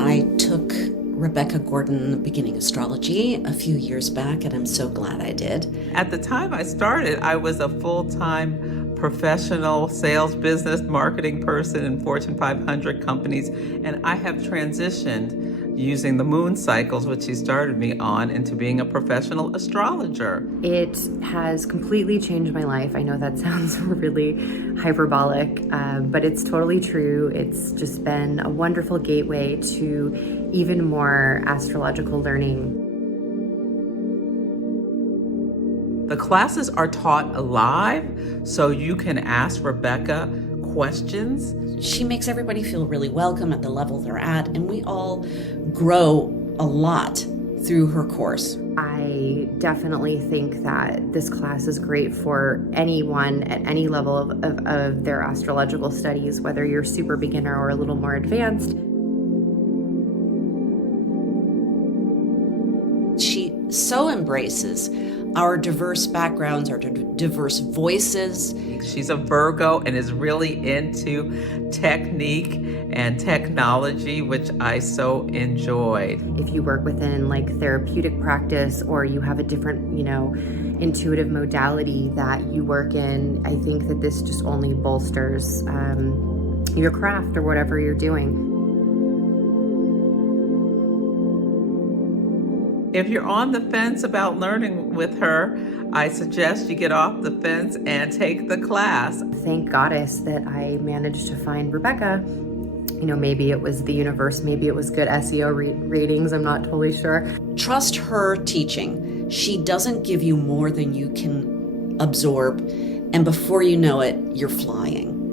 I took Rebecca Gordon beginning astrology a few years back, and I'm so glad I did. At the time I started, I was a full-time professional sales business marketing person in Fortune 500 companies, and I have transitioned using the moon cycles, which she started me on, into being a professional astrologer. It has completely changed my life. I know that sounds really hyperbolic, but it's totally true. It's just been a wonderful gateway to even more astrological learning. The classes are taught live, so you can ask Rebecca questions. She makes everybody feel really welcome at the level they're at, and we all grow a lot through her course. I definitely think that this class is great for anyone at any level of their astrological studies, whether you're super beginner or a little more advanced. She so embraces our diverse backgrounds, our diverse voices. She's a Virgo and is really into technique and technology, which I so enjoyed. If you work within like therapeutic practice, or you have a different, intuitive modality that you work in, I think that this just only bolsters your craft or whatever you're doing. If you're on the fence about learning with her, I suggest you get off the fence and take the class. Thank Goddess that I managed to find Rebecca. Maybe it was the universe, maybe it was good SEO ratings, I'm not totally sure. Trust her teaching. She doesn't give you more than you can absorb, and before you know it, you're flying.